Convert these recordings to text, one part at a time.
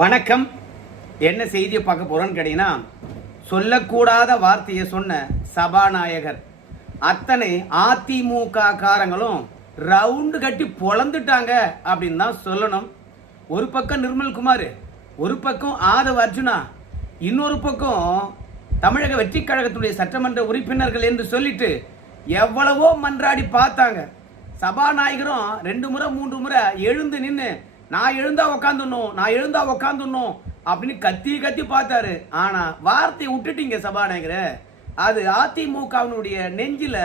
வணக்கம். என்ன செய்தியை பார்க்க போறோம்னு கேட்டீங்கன்னா, சொல்லக்கூடாத வார்த்தையை சொன்ன சபாநாயகர் அத்தனை அதிமுக காரங்களும் ரவுண்டு கட்டி பொழந்துட்டாங்க அப்படின்னு தான் சொல்லணும். ஒரு பக்கம் நிர்மல்குமார், ஒரு பக்கம் ஆதவ அர்ஜுனா, இன்னொரு பக்கம் தமிழக வெற்றி கழகத்துடைய சட்டமன்ற உறுப்பினர்கள் என்று சொல்லிட்டு எவ்வளவோ மன்றாடி பார்த்தாங்க. சபாநாயகரும் 2 முறை 3 முறை எழுந்து நின்று நான் எழுந்தா உக்காந்துடணும் அப்படின்னு கத்தி பார்த்தாரு. ஆனா வார்த்தையை விட்டுட்டீங்க சபாநாயகர். அது அதிமுகவினுடைய நெஞ்சில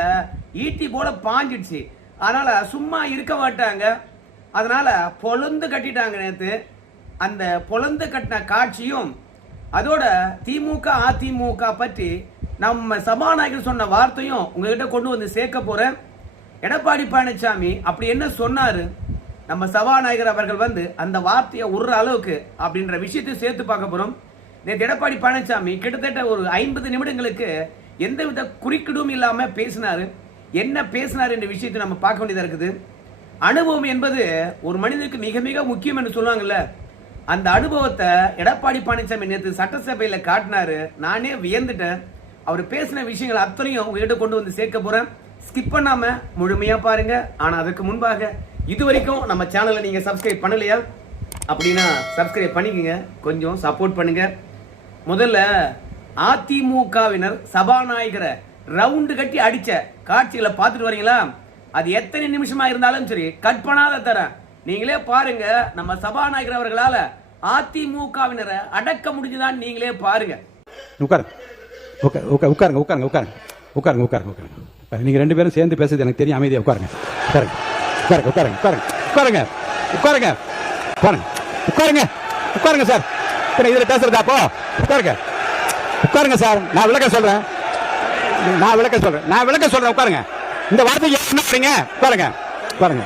ஈட்டி போல பாஞ்சிடுச்சு. அதனால சும்மா இருக்க மாட்டாங்க. அதனால பொழந்து கட்டிட்டாங்க. நேத்து அந்த பொழந்து கட்டின காட்சியும் அதோட திமுக அதிமுக பற்றி நம்ம சபாநாயகர் சொன்ன வார்த்தையும் உங்ககிட்ட கொண்டு வந்து சேர்க்க போறேன். எடப்பாடி பழனிசாமி அப்படி என்ன சொன்னாரு, நம்ம சபாநாயகர் அவர்கள் அந்த வார்த்தையை உருற அளவுக்கு அப்படின்ற விஷயத்தை சேர்த்து பார்க்க போறோம். நேற்று எடப்பாடி பழனிசாமி கிட்டத்தட்ட ஒரு 50 நிமிடங்களுக்கு எந்தவித குறுக்கிடும் இல்லாம பேசினாரு. என்ன பேசினார் என்ற விஷயத்தை நம்ம பார்க்க வேண்டியதா இருக்குது. அனுபவம் என்பது ஒரு மனிதனுக்கு மிக மிக முக்கியம் என்று சொல்லுவாங்கல்ல, அந்த அனுபவத்தை எடப்பாடி பழனிசாமி நேற்று சட்டசபையில காட்டினாரு. நானே வியந்துட்டேன். அவர் பேசின விஷயங்கள் அத்தனையும் உங்ககிட்ட கொண்டு வந்து சேர்க்க போறேன். ஸ்கிப் பண்ணாம முழுமையா பாருங்க. ஆனா அதுக்கு முன்பாக இது வரைக்கும் நம்ம சேனலை நீங்க சப்ஸ்கிரைப் பண்ணலையா அப்படின்னா சப்ஸ்கிரைப் பண்ணிக்கங்க, கொஞ்சம் சப்போர்ட் பண்ணுங்க. முதல்ல அதிமுகவினர் சபாநாயகரை ரவுண்டு கட்டி அடிச்ச காட்சிகளை பார்த்துட்டு வரீங்களா? அது எத்தனை நிமிஷமா இருந்தாலும் சரி கட் பண்ணாத தரேன். நீங்களே பாருங்க. நம்ம சபாநாயகர் அவர்களால அதிமுகவினரை அடக்க முடிஞ்சுதான் நீங்களே பாருங்க. நீங்க 2 பேரும் சேர்ந்து பேசுறது எனக்கு தெரியும். அமைதியா உட்காருங்க. உட்காருங்க சார். இதுல பேசுறதா? அப்போ உட்காருங்க சார். நான் விளக்க சொல்றேன். உட்காருங்க. இந்த வார்த்தைக்கு என்ன பண்றீங்க? உட்காருங்க.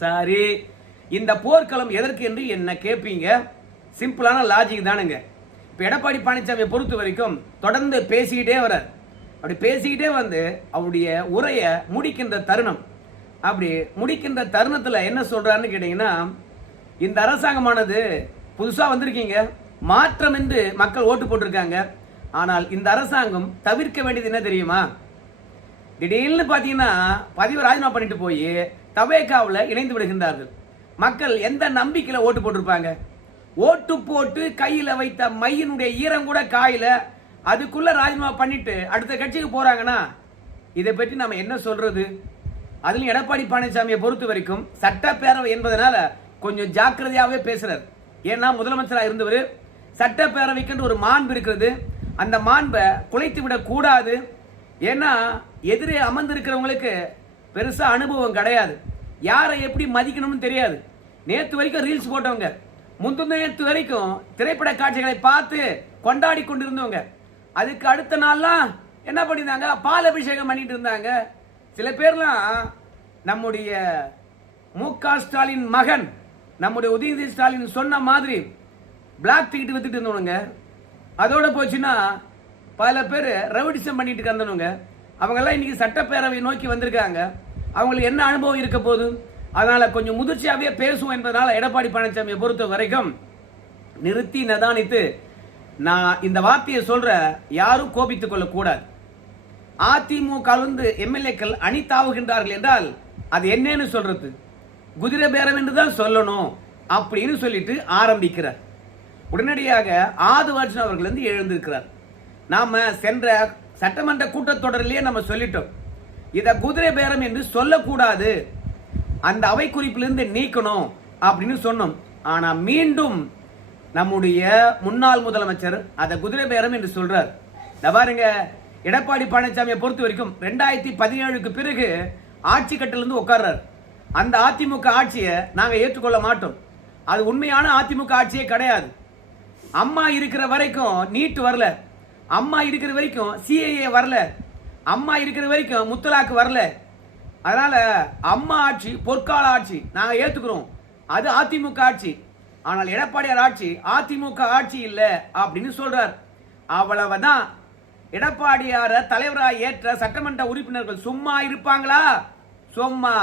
சரி, இந்த போர்க்களம் எதற்கு என்று என்ன கேட்பீங்க? சிம்பிளான லாஜிக் தானுங்க. இப்ப எடப்பாடி பழனிசாமியை பொறுத்த வரைக்கும் தொடர்ந்து பேசிக்கிட்டே வர்றார். அப்படி பேசிக்கிட்டே அவருடைய உரையை முடிக்கின்ற தருணம். அப்படி முடிக்கின்ற தருணத்துல என்ன சொல்றாருன்னு கேட்டீங்கன்னா, இந்த அரசாங்கமானது புதுசா வந்திருக்கீங்க, மாற்றம் என்று மக்கள் ஓட்டு போட்டிருக்காங்க. ஆனால் இந்த அரசாங்கம் தவிர்க்க வேண்டியது என்ன தெரியுமா? திடீர்னு பாத்தீங்கன்னா பதவி ராஜினாமா பண்ணிட்டு போய் தவேகாவில் இணைந்து விடுகின்றார்கள். மக்கள் எந்த நம்பிக்கையில ஓட்டு போட்டிருப்பாங்க? ஓட்டு போட்டு கையில வைத்த மையினுடைய ஈரம் கூட காயில, அதுக்குள்ள ராஜினாமா பண்ணிட்டு அடுத்த கட்சிக்கு போறாங்கன்னா இதை பற்றி நம்ம என்ன சொல்றது? அதுலயும் எடப்பாடி பழனிசாமியை பொறுத்த வரைக்கும் சட்டப்பேரவை என்பதனால கொஞ்சம் ஜாக்கிரதையாவே பேசுறாரு. ஏன்னா முதலமைச்சராக இருந்தவர். சட்டப்பேரவைக்கு ஒரு மாண்பு இருக்கிறது. அந்த மாண்பை குலைத்து விடக் கூடாது. ஏன்னா எதிரே அமர்ந்திருக்கிறவங்களுக்கு பெருசா அனுபவம் கிடையாது. யாரை எப்படி மதிக்கணும்னு தெரியாது. நேற்று வரைக்கும் ரீல்ஸ் போட்டவங்க, நேற்று வரைக்கும் திரைப்பட காட்சிகளை பார்த்து கொண்டாடி கொண்டிருந்தவங்க, அதுக்கு அடுத்த நாள்லாம் என்ன பண்ணிருந்தாங்க? பால் அபிஷேகம் பண்ணிட்டு இருந்தாங்க. சில பேர்லாம் நம்முடைய மு.க. ஸ்டாலின் மகன், நம்முடைய உதயநிதி ஸ்டாலின் சொன்ன மாதிரி பிளாக் டிக்கெட் வித்துட்டு இருந்தவங்க. அதோட போச்சுன்னா பல பேர் ரவுடிசம் பண்ணிட்டு இருந்தவங்க. அவங்க எல்லாம் இன்னைக்கு சட்டப்பேரவை நோக்கி வந்திருக்காங்க. அவங்களுக்கு என்ன அனுபவம் இருக்க போது? அதனால கொஞ்சம் முதிர்ச்சியாவே பேசுவோம் என்பதனால எடப்பாடி பழனிசாமியை பொறுத்த வரைக்கும் நிறுத்தி நிதானித்து நான் இந்த வார்த்தையை சொல்ற, யாரும் கோபித்துக் கொள்ள கூடாது. அதிமுக எம்எல்ஏக்கள் அணி தாவுகின்றார்கள் என்றால் அது என்னன்னு சொல்றது? குதிரை பேரம் என்று தான் சொல்லணும் அப்படின்னு சொல்லிட்டு ஆரம்பிக்கிறார். உடனடியாக ஆதவ அர்ஜுனா அவர்கள் எழுந்திருக்கிறார். நாம சென்ற சட்டமன்ற கூட்டத்தொடரிலேயே நம்ம சொல்லிட்டோம், இத குதிரை பேரம் என்று சொல்லக்கூடாது, அந்த அவை குறிப்பிலிருந்து நீக்கணும் அப்படின்னு சொன்னோம். ஆனா மீண்டும் நம்முடைய முன்னாள் முதலமைச்சர் அதை குதிரை பேரம் என்று சொல்றார். பாருங்க, எடப்பாடி பழனிசாமியை பொறுத்த வரைக்கும் 2017க்கு பிறகு ஆட்சி கட்டிலிருந்து உட்கார்றார். அந்த அதிமுக ஆட்சியை நாங்க ஏற்றுக்கொள்ள மாட்டோம். அது உண்மையான அதிமுக ஆட்சியே கிடையாது. அம்மா இருக்கிற வரைக்கும் நீட் வரல, அம்மா இருக்கிற வரைக்கும் சிஏஏ வரல, அம்மா இருக்கிற வரைக்கும் முத்தலாக்கு வரல. அதனால அம்மா ஆட்சி பொற்கால ஆட்சி நாங்க ஏத்துக்கிறோம். அது அதிமுக ஆட்சி. ஆனால் எடப்பாடியார் ஆட்சி அதிமுக ஆட்சி இல்ல அப்படின்னு சொல்றார். அவ்வளவுதான். எடப்பாடியார தலைவராக ஏற்ற சட்டமன்ற உறுப்பினர்கள் சும்மா இருப்பாங்களா? சும்மா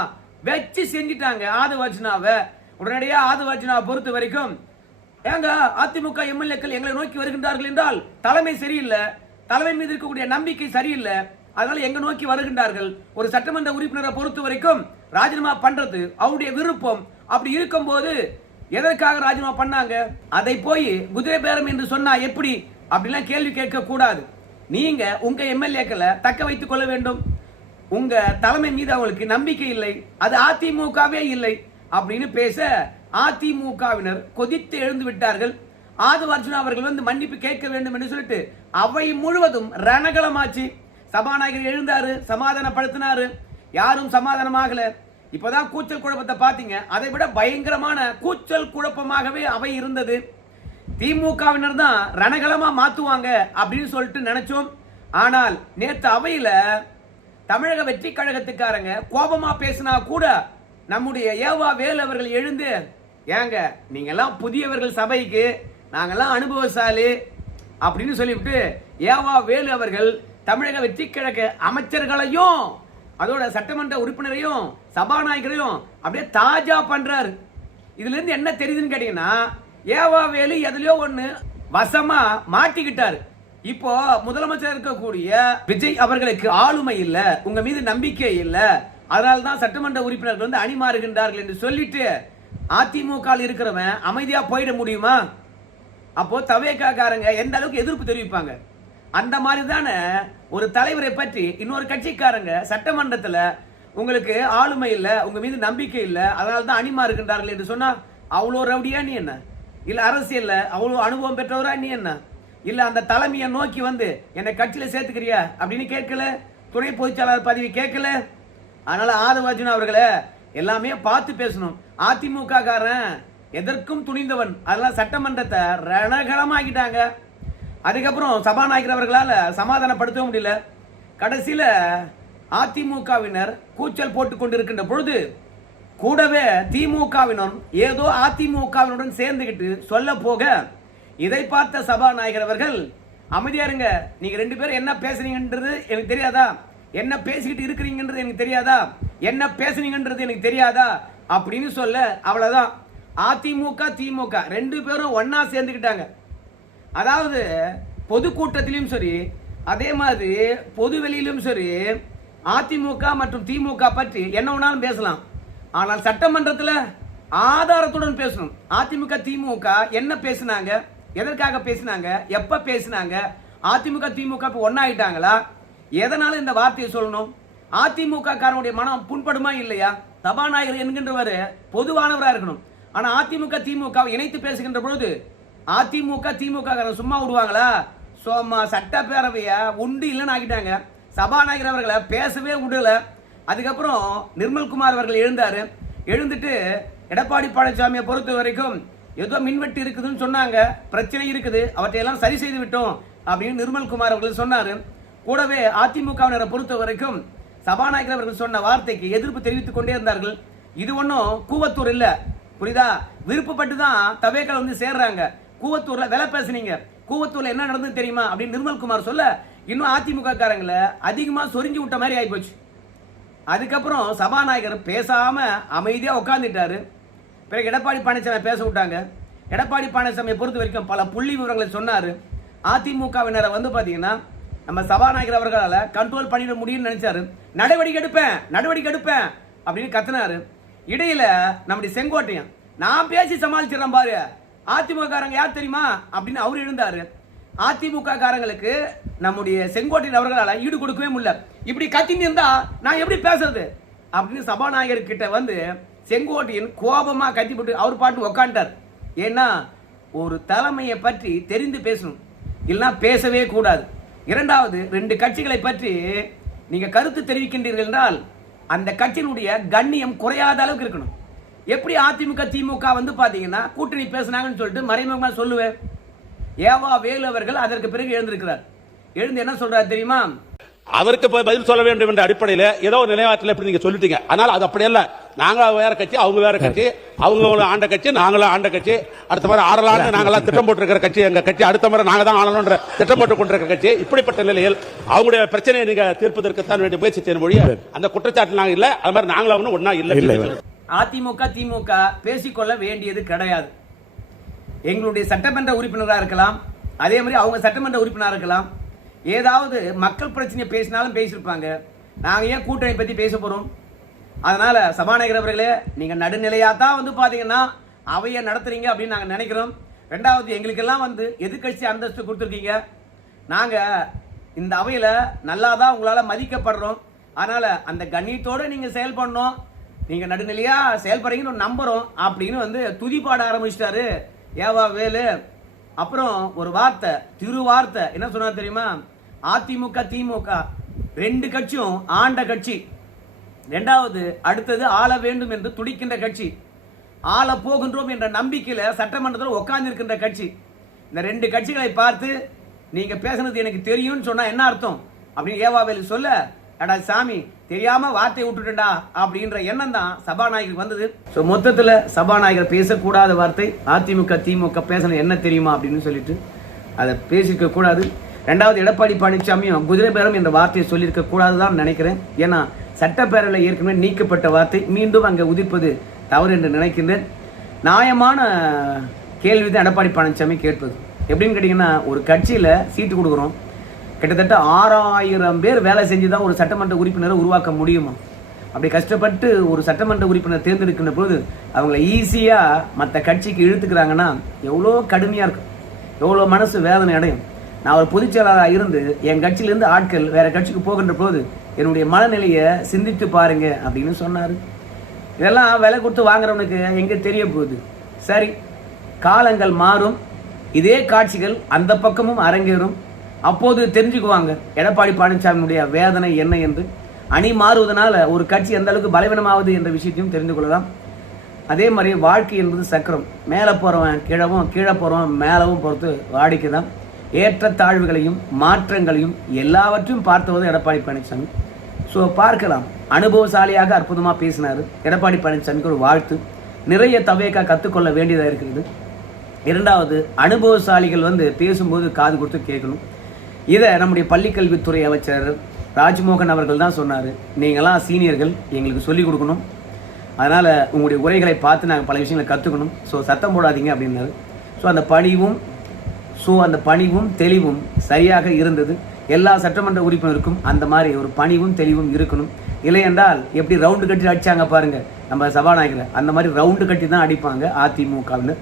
வச்சு செஞ்சிட்டாங்க ஆதவர்ஜுனாவை. உடனடியா ஆதவர்ஜுனாவை பொறுத்த வரைக்கும், ஏங்க அதிமுக எம்எல்ஏக்கள் எங்களை நோக்கி வருகின்றார்கள் என்றால் தலைமை சரியில்லை, தலைமை மீது இருக்கக்கூடிய நம்பிக்கை சரியில்லை, அதனால எங்க நோக்கி வருகின்றார்கள். ஒரு சட்டமன்ற உறுப்பினரை பொறுத்த வரைக்கும் ராஜினாமா பண்றது அவருடைய விருப்பம். அப்படி இருக்கும் போது எதற்காக ராஜினாமா பண்ணாங்க? அதை போய் குதிரை பேரம் என்று சொன்னா எப்படி? அப்படிலாம் கேள்வி கேட்க கூடாது. நீங்க உங்க எம்எல்ஏக்களை தக்க வைத்துக் கொள்ள வேண்டும். உங்க தலைமை மீது அவங்களுக்கு நம்பிக்கை இல்லை, அது அதிமுகவே இல்லை அப்படின்னு பேச அதிமுகவினர் கொதித்து எழுந்து விட்டார்கள். ஆதவர்ஜுனா அவர்கள் வந்து மன்னிப்பு கேட்க வேண்டும் என்று சொல்லிட்டு அவை முழுவதும் ரணகலமாச்சு. சபாநாயகர் எழுந்தாரு, சமாதானப்படுத்தினாரு, யாரும் சமாதானமாகல. இப்பதான் கூச்சல் குழப்பத்தை பாத்தீங்க. அதை விட பயங்கரமான கூச்சல் குழப்பமாகவே அவை இருந்தது. திமுகவினர் தான் ரணகலமா மாத்துவாங்க அப்படின்னு சொல்லிட்டு நினைச்சோம். ஆனால் நேற்று அவையில தமிழக வெற்றி கழகத்துக்காரங்க கோபமா பேசினா கூட நம்முடைய ஏவா வேலு அவர்கள் எழுந்து, ஏங்க நீங்க எல்லாம் புதியவர்கள் சபைக்கு, நாங்கெல்லாம் அனுபவசாலி அப்படின்னு சொல்லிவிட்டு ஏவா வேலு அவர்கள் தமிழக வெற்றி கழக அமைச்சர்களையும் அதோட சட்டமன்ற உறுப்பினரையும் சபாநாயகரையும் அப்படியே தாஜா பண்றாரு. இதுல இருந்து என்ன தெரியுதுன்னு கேட்டீங்கன்னா, ஏவா வேலு எதுலயோ ஒண்ணு வசமா மாட்டிக்கிட்டாரு. இப்போ முதலமைச்சர் இருக்கக்கூடிய விஜய் அவர்களுக்கு ஆளுமை இல்ல, உங்க மீது நம்பிக்கை இல்ல, அதனால்தான் சட்டமன்ற உறுப்பினர்கள் வந்து அணிமாறுகின்றார்கள் என்று சொல்லிட்டு அதிமுக இருக்கிறவன் அமைதியா போயிட முடியுமா? அப்போ தவேகாரங்க எந்த அளவுக்கு எதிர்ப்பு தெரிவிப்பாங்க? அந்த மாதிரி தானே ஒரு தலைவரை பற்றி இன்னொரு கட்சிக்காரங்க சட்டமன்றத்தில் உங்களுக்கு ஆளுமை இல்ல, உங்க மீது நம்பிக்கை இல்ல, அதனால்தான் அணிமாறுகின்றார்கள் என்று சொன்னா அவ்வளோ ரவுடியா நீ என்ன? இல்ல அரசியல்ல அவ்வளோ அனுபவம் பெற்றவரா நீ என்ன? இல்ல அந்த தலைமையை நோக்கி வந்து என்னை கட்சியில சேர்த்துக்கிறியா அப்படின்னு கேட்கல, துணை பொதுச்செயலாளர் பதவி கேட்கல. அதனால ஆதவர்ஜுனா அவர்களை எல்லாமே பார்த்து பேசணும். அதிமுக காரன் எதற்கும் துணிந்தவன், அதெல்லாம் சட்டமன்றத்தை ரணகலமாக்கிட்டாங்க. அதுக்கப்புறம் சபாநாயகர் அவர்களால் சமாதானப்படுத்த முடியல. கடைசியில அதிமுகவினர் கூச்சல் போட்டுக் கொண்டிருக்கின்ற பொழுது கூடவே திமுகவினர் ஏதோ அதிமுகவினுடன் சேர்ந்துகிட்டு சொல்ல போக, இதை பார்த்த சபாநாயகர் அவர்கள், அமைதியா இருங்க, நீங்க ரெண்டு பேரும் என்ன பேசுறீங்கன்றது எனக்கு தெரியாதா? என்ன பேசிக்கிட்டு இருக்கிறீங்கன்றது எனக்கு தெரியாதா? என்ன பேசுனீங்கன்றது எனக்கு தெரியாதா அப்படின்னு சொல்ல, அவ்வளவுதான். அதிமுக திமுக ரெண்டு பேரும் ஒன்னா சேர்ந்துக்கிட்டாங்க. அதாவது பொதுக்கூட்டத்திலும் சரி, அதே மாதிரி பொது வெளியிலும் சரி, அதிமுக மற்றும் திமுக பற்றி என்ன வேணாலும் பேசலாம். ஆனால் சட்டமன்றத்தில் ஆதாரத்துடன் பேசணும். அதிமுக திமுக என்ன பேசினாங்க, எதற்காக பேசினாங்க, எப்ப பேசினாங்க, அதிமுக திமுக ஒன்னாயிட்டாங்களா, எதனால இந்த வார்த்தையை சொல்லணும்? அதிமுக காரனுடைய மனம் புண்படுமா இல்லையா? சபாநாயகர் என்கின்றவர் பொதுவானவராக இருக்கணும். ஆனா அதிமுக திமுக இணைத்து பேசுகின்ற பொழுது அதிமுக திமுக சும்மா விடுவாங்களா? சும்மா சட்டப்பேரவைய உண்டு இல்லைன்னு ஆக்கிட்டாங்க. சபாநாயகர் அவர்களை பேசவே விடல. அதுக்கப்புறம் நிர்மல்குமார் அவர்கள் எழுந்தாரு. எழுந்துட்டு எடப்பாடி பழனிசாமியை பொறுத்த வரைக்கும் ஏதோ மின்வெட்டு இருக்குதுன்னு சொன்னாங்க, பிரச்சனை இருக்குது, அவற்றையெல்லாம் சரி செய்து விட்டோம் அப்படின்னு நிர்மல்குமார் அவர்கள் சொன்னாரு. கூடவே அதிமுகவினரை பொறுத்த வரைக்கும் சபாநாயகர் அவர்கள் சொன்ன வார்த்தைக்கு எதிர்ப்பு தெரிவித்துக் கொண்டே இருந்தார்கள். இது ஒன்றும் கூவத்தூர் இல்ல, புரியுதா? விருப்பப்பட்டு தான் தவேக்கள் வந்து சேர்றாங்க. கூவத்தூர்ல வேலை பேசுனீங்க, கூவத்தூர்ல என்ன நடந்தது தெரியுமா அப்படின்னு நிர்மல்குமார் சொல்ல, இன்னும் அதிமுக காரங்களை அதிகமா சொரிஞ்சு விட்ட மாதிரி ஆயிப்போச்சு. அதுக்கப்புறம் சபாநாயகர் பேசாம அமைதியா உட்கார்ந்துட்டாரு. பிறகு எடப்பாடி பழனிசாமி பேச விட்டாங்க. எடப்பாடி பழனிசாமியை பொறுத்த வரைக்கும் பல புள்ளி விவரங்களை சொன்னாரு. அதிமுகவினரை வந்து பாத்தீங்கன்னா நம்ம சபாநாயகர் அவர்களால் கண்ட்ரோல் பண்ணிட முடியும்னு நினைச்சாரு. நடவடிக்கை எடுப்பேன் அப்படின்னு கத்தினாரு. இடையில நம்முடைய செங்கோட்டையன், நான் பேசி சமாளிச்சிடறேன் பாரு, அதிமுக காரங்க யார் தெரியுமா அப்படின்னு அவரு எழுந்தாரு. அதிமுக காரங்களுக்கு நம்முடைய செங்கோட்டையன் அவர்களால் ஈடு கொடுக்கவே முடியல. இப்படி கத்தின்னு இருந்தா நான் எப்படி பேசுறது அப்படின்னு சபாநாயகர் கிட்ட வந்து செங்கோட்டையன் கோபமா கத்தி போட்டு அவர் பாட்டு உக்காண்டார். ஏன்னா ஒரு தலைமையை பற்றி தெரிந்து பேசணும், இல்லைன்னா பேசவே கூடாது. இரண்டாவது, ரெண்டு கட்சிகளை பற்றி நீங்க கருத்து தெரிவிக்கின்றீர்கள் என்றால் அந்த கட்சியினுடைய கண்ணியம் குறையாத அளவுக்கு இருக்கணும். எப்படி அதிமுக திமுக வந்து பாத்தீங்கன்னா கூட்டணி பேசினாங்கன்னு சொல்லிட்டு மறைமுகமா சொல்லுவேன். ஏவா வேலு அவர்கள் அதற்கு பிறகு எழுந்திருக்கிறார். எழுந்து என்ன சொல்றாரு தெரியுமா? அவருக்கு பதில் சொல்ல வேண்டும் என்ற அடிப்படையில் ஏதோ ஒரு நிலையாற்றல எப்படி நீங்க சொல்லிட்டீங்க. அதனால அது அப்படி இல்ல. நாங்க வேற கட்சி, அவங்க வேற கட்சி, அவங்க ஆண்ட கட்சி, நாங்களும் ஆண்ட கட்சி. அடுத்த முறை ஆறலான்னு நாங்களாம் திட்டம் போட்டிருக்கிற கட்சி எங்க கட்சி. அடுத்த முறை நாங்க தான் ஆளணும்ன்ற திட்டம் போட்டுக் கொண்டிருக்கிற கட்சி. இப்படிப்பட்ட நிலையில் அவங்களுடைய பிரச்சனையை நீங்க தீர்ப்பதற்குத்தான் வேண்டிய முயற்சி செய்ய முடியும். அந்த குற்றச்சாட்டு நாங்க இல்ல. அது மாதிரி நாங்களும் ஒண்ணா இல்ல. அதிமுக திமுக பேசிக்கொள்ள வேண்டியது கிடையாது. எங்களுடைய சட்டமன்ற உறுப்பினராக இருக்கலாம், அதே மாதிரி அவங்க சட்டமன்ற உறுப்பினராக இருக்கலாம். ஏதாவது மக்கள் பிரச்சனையை பேசினாலும் பேசியிருப்பாங்க. நாங்கள் ஏன் கூட்டணி பற்றி பேச போகிறோம்? அதனால் சபாநாயகர் அவர்களே, நீங்கள் நடுநிலையாக தான் வந்து பார்த்தீங்கன்னா அவையை நடத்துறீங்க அப்படின்னு நாங்கள் நினைக்கிறோம். ரெண்டாவது, எங்களுக்கெல்லாம் வந்து எதிர்கட்சி அந்தஸ்து கொடுத்துருக்கீங்க. நாங்கள் இந்த அவையில் நல்லா தான் உங்களால் மதிக்கப்படுறோம். அதனால் அந்த கண்ணியத்தோடு நீங்கள் செயல்படணும், நீங்கள் நடுநிலையாக செயல்படுறீங்கன்னு நம்புகிறோம் அப்படின்னு வந்து துதிப்பாட ஆரம்பிச்சிட்டாரு ஏவா வேலு. அப்புறம் ஒரு வார்த்தை, திருவார்த்தை என்ன சொன்னா தெரியுமா? அதிமுக திமுக ரெண்டு கட்சியும் ஆண்ட கட்சி. ரெண்டாவது, அடுத்தது ஆள வேண்டும் என்று துடிக்கின்ற கட்சி. ஆள போகின்றோம் என்ற நம்பிக்கையில சட்டமன்றத்தில் உட்கார்ந்து இருக்கின்ற கட்சி. இந்த ரெண்டு கட்சிகளை பார்த்து நீங்க பேசுனது எனக்கு தெரியும்னு சொன்னா என்ன அர்த்தம் அப்படின்னு ஏவாவேலு சொல்ல, அடா சாமி தெரியாம வார்த்தை விட்டுட்டா அப்படின்ற எண்ணம் தான் சபாநாயகருக்கு வந்தது. ஸோ மொத்தத்தில் சபாநாயகர் பேசக்கூடாத வார்த்தை அதிமுக திமுக பேசணும் என்ன தெரியுமா அப்படின்னு சொல்லிட்டு அதை பேசியிருக்க கூடாது. ரெண்டாவது, எடப்பாடி பழனிசாமியும் குதிரை பேரம் என்ற வார்த்தையை சொல்லியிருக்க கூடாதுதான் நினைக்கிறேன். ஏன்னா சட்டப்பேரவையில் ஏற்கனவே நீக்கப்பட்ட வார்த்தை மீண்டும் அங்கே உதிர்ப்பது தவறு என்று நினைக்கின்றேன். நியாயமான கேள்வி தான் எடப்பாடி பழனிசாமி கேட்பது. எப்படின்னு கேட்டிங்கன்னா, ஒரு கட்சியில் சீட்டு கொடுக்குறோம், கிட்டத்தட்ட 6000 பேர் வேலை செஞ்சு தான் ஒரு சட்டமன்ற உறுப்பினரை உருவாக்க முடியுமா? அப்படி கஷ்டப்பட்டு ஒரு சட்டமன்ற உறுப்பினர் தேர்ந்தெடுக்கின்ற போது அவங்கள ஈஸியாக மற்ற கட்சிக்கு இழுத்துக்கிறாங்கன்னா எவ்வளோ கடுமையாக இருக்கும், எவ்வளோ மனசு வேதனை அடையும். நான் ஒரு பொதுச்செயலாளராக இருந்து என் கட்சியிலேருந்து ஆட்கள் வேற கட்சிக்கு போகின்ற போது என்னுடைய மனநிலையை சிந்தித்து பாருங்க அப்படின்னு சொன்னார். இதெல்லாம் விலை கொடுத்து வாங்குறவனுக்கு எங்கே தெரிய போகுது? சரி, காலங்கள் மாறும், இதே காட்சிகள் அந்த பக்கமும் அரங்கேறும். அப்போது தெரிஞ்சுக்குவாங்க எடப்பாடி பழனிசாமியுடைய வேதனை என்ன என்று. அணி மாறுவதனால ஒரு கட்சி எந்த அளவுக்கு பலவீனமாவது என்ற விஷயத்தையும் தெரிந்து கொள்ளலாம். அதே மாதிரி வாழ்க்கை என்பது சக்கரம், மேலே போகிறவன் கீழவும், கீழே போகிறவன் மேலவும் பொறுத்து வாடிக்கை தான். ஏற்ற தாழ்வுகளையும் மாற்றங்களையும் எல்லாவற்றையும் பார்த்தவது எடப்பாடி பழனிசாமி. ஸோ பார்க்கலாம், அனுபவசாலியாக அற்புதமாக பேசினார் எடப்பாடி பழனிசாமிக்கு ஒரு வாழ்த்து. நிறைய தவையக்கா கற்றுக்கொள்ள வேண்டியதாக இருக்கிறது. இரண்டாவது, அனுபவசாலிகள் வந்து பேசும்போது காது கொடுத்து கேட்கணும். இதை நம்முடைய பள்ளிக்கல்வித்துறை அமைச்சர் ராஜ்மோகன் அவர்கள் தான் சொன்னார். நீங்களாம் சீனியர்கள், எங்களுக்கு சொல்லிக் கொடுக்கணும், அதனால் உங்களுடைய உரைகளை பார்த்து நாங்கள் பல விஷயங்களை கற்றுக்கணும். ஸோ சத்தம் போடாதீங்க அப்படின்னாரு. ஸோ அந்த பணிவும் தெளிவும் சரியாக இருந்தது. எல்லா சட்டமன்ற உறுப்பினருக்கும் அந்த மாதிரி ஒரு பணிவும் தெளிவும் இருக்கணும். இல்லை என்றால் எப்படி ரவுண்டு கட்டி அடித்தாங்க பாருங்க நம்ம சபாநாயகரை, அந்த மாதிரி ரவுண்டு கட்டி தான் அடிப்பாங்க அதிமுகவில்.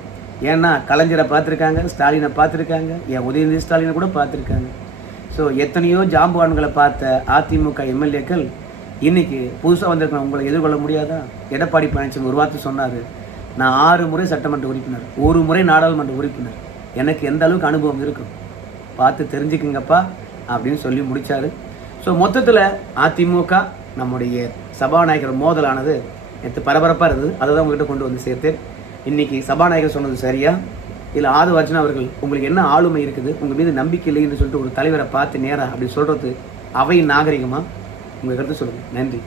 ஏன்னா கலைஞரை பார்த்துருக்காங்க, ஸ்டாலினை பார்த்துருக்காங்க, என் உதயநிதி ஸ்டாலினை கூட பார்த்துருக்காங்க. ஸோ எத்தனையோ ஜாம்புவான்களை பார்த்த அதிமுக எம்எல்ஏக்கள் இன்னைக்கு புதுசாக வந்திருக்கணும், உங்களை எதிர்கொள்ள முடியாதா? எடப்பாடி பழனிசாமி ஒரு வார்த்தை சொன்னார், நான் 6 முறை சட்டமன்ற உறுப்பினர், 1 முறை நாடாளுமன்ற உறுப்பினர், எனக்கு எந்த அளவுக்கு அனுபவம் இருக்கும் பார்த்து தெரிஞ்சுக்குங்கப்பா அப்படின்னு சொல்லி முடித்தார். ஸோ மொத்தத்தில் அதிமுக நம்முடைய சபாநாயகர் மோதலானது நேற்று பரபரப்பாக இருந்தது. அதை தான் உங்கள்கிட்ட கொண்டு வந்து சேர்த்தேன். இன்றைக்கி சபாநாயகர் சொன்னது சரியா இல்லை ஆதவ அர்ஜுனா அவர்கள் உங்களுக்கு என்ன ஆளுமை இருக்குது, உங்கள் மீது நம்பிக்கை இல்லை என்று சொல்லிட்டு ஒரு தலைவரை பார்த்து நேராக அப்படி சொல்கிறது அவை நாகரிகமாக? உங்கள் கருத்து சொல்லுங்கள். நன்றி.